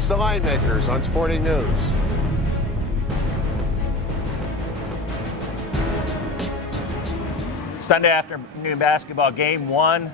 It's the Linemakers on Sporting News. Sunday afternoon basketball, Game 1,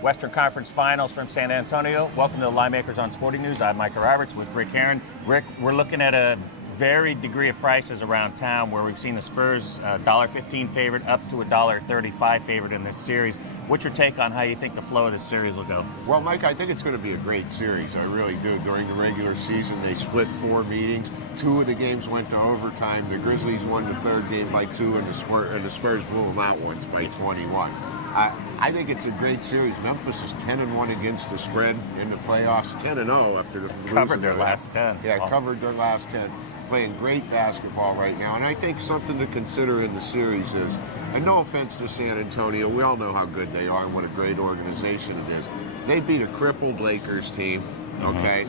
Western Conference Finals from San Antonio. Welcome to the Linemakers on Sporting News. I'm Micah Roberts with Rick Herron. Rick, we're looking at a varied degree of prices around town where we've seen the Spurs $1.15 favorite up to $1.35 favorite in this series. What's your take on how you think the flow of this series will go? Well, Mike, I think it's going to be a great series. I really do. During the regular season, they split 4 meetings. 2 of the games went to overtime. The Grizzlies won the 3rd game by 2, and the Spurs blew them out once by 21. I think it's a great series. Memphis is 10-1 against the spread in the playoffs, 10-0 after the covered their last 10. Yeah, covered their last 10. Playing great basketball right now, and I think something to consider in the series is, and no offense to San Antonio, we all know how good they are and what a great organization it is. They beat a crippled Lakers team, okay,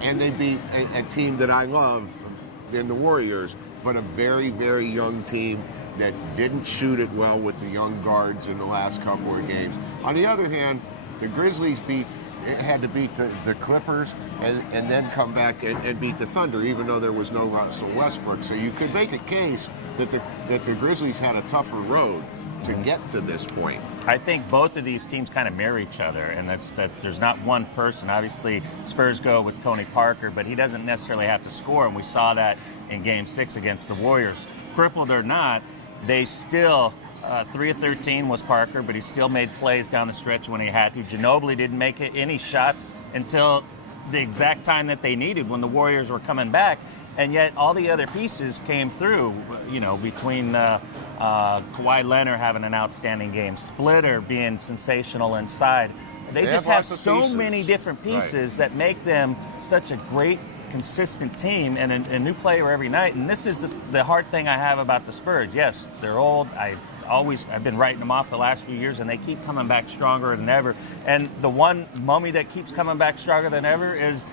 and they beat a team that I love in the Warriors, but a very, very young team that didn't shoot it well with the young guards in the last couple of games. On the other hand, the Grizzlies had to beat the Clippers and then come back and beat the Thunder, even though there was no Russell Westbrook. So you could make a case that the Grizzlies had a tougher road to get to this point. I think both of these teams kind of mirror each other, and that there's not one person. Obviously, Spurs go with Tony Parker, but he doesn't necessarily have to score, and we saw that in Game 6 against the Warriors. Crippled or not, they still... 3 of 13 was Parker, but he still made plays down the stretch when he had to. Ginobili didn't make any shots until the exact time that they needed when the Warriors were coming back, and yet all the other pieces came through, between Kawhi Leonard having an outstanding game, Splitter being sensational inside. They just have so many different pieces that make them such a great consistent team and a new player every night. And this is the hard thing I have about the Spurs. Yes, they're old. I've been writing them off the last few years, and they keep coming back stronger than ever. And the one mummy that keeps coming back stronger than ever is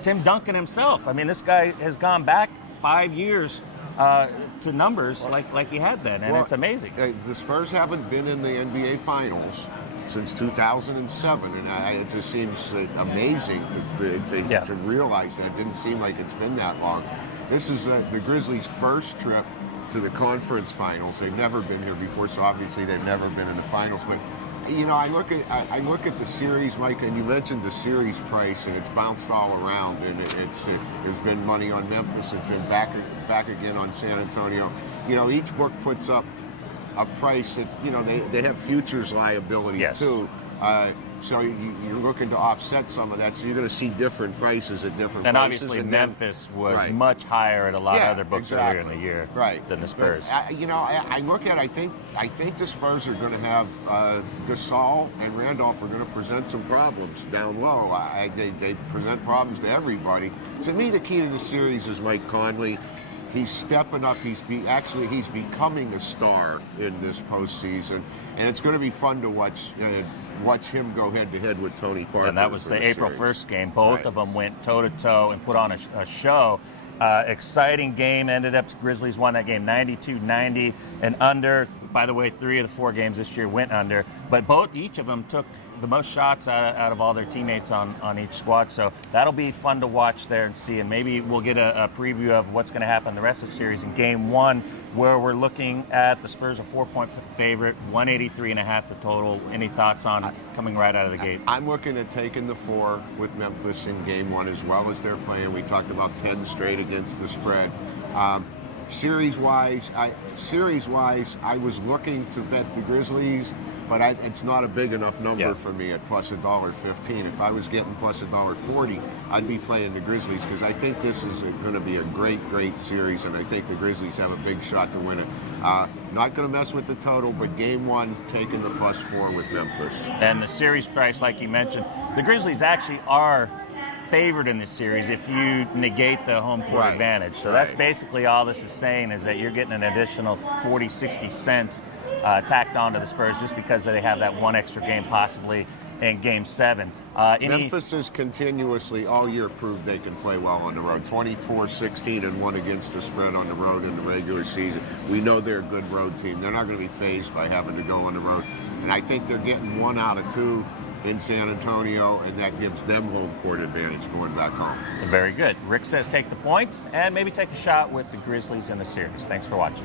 Tim Duncan himself. I mean, this guy has gone back 5 years to numbers like he had then, and it's amazing. The Spurs haven't been in the NBA Finals since 2007, and it just seems amazing to realize that. It didn't seem like it's been that long. This is the Grizzlies' first trip to the conference finals. They've never been here before, so obviously they've never been in the finals. But I look at the series, Mike, and you mentioned the series price, and it's bounced all around. And there's been money on Memphis, it's been back again on San Antonio. Each book puts up a price that they have futures liability too. So you're looking to offset some of that, so you're going to see different prices at different and places. Obviously Memphis was much higher at a lot of other books earlier in the year than the Spurs. But, I think the Spurs are going to have Gasol and Randolph are going to present some problems down low. They present problems to everybody. To me, the key to the series is Mike Conley. He's stepping up. He's becoming a star in this postseason, and it's going to be fun to watch him go head-to-head with Tony Parker. And that was the April 1st game. Both of them went toe-to-toe and put on a show. Exciting game. Ended up Grizzlies won that game 92-90 and under. By the way, 3 of the 4 games this year went under, but each of them took the most shots out of all their teammates on each squad. So that'll be fun to watch there and see. And maybe we'll get a preview of what's going to happen the rest of the series in Game 1, where we're looking at the Spurs a 4-point favorite, 183.5 the total. Any thoughts on coming right out of the gate? I'm looking at taking the 4 with Memphis in Game 1 as well as they're playing. We talked about 10 straight against the spread. Series-wise, I was looking to bet the Grizzlies, but it's not a big enough number for me at plus $1.15. If I was getting plus $1.40, I'd be playing the Grizzlies because I think this is going to be a great, great series, and I think the Grizzlies have a big shot to win it. Not going to mess with the total, but Game 1, taking the plus 4 with Memphis. And the series price, like you mentioned, the Grizzlies actually are favored in this series if you negate the home court advantage. So that's basically all this is saying, is that you're getting an additional 40-60 cents tacked onto the Spurs just because they have that one extra game possibly in Game 7. Memphis has continuously all year proved they can play well on the road. 24-16-1 against the spread on the road in the regular season. We know they're a good road team. They're not going to be fazed by having to go on the road. And I think they're getting 1 out of 2 in San Antonio, and that gives them home court advantage going back home. Very good. Rick says take the points and maybe take a shot with the Grizzlies in the series. Thanks for watching.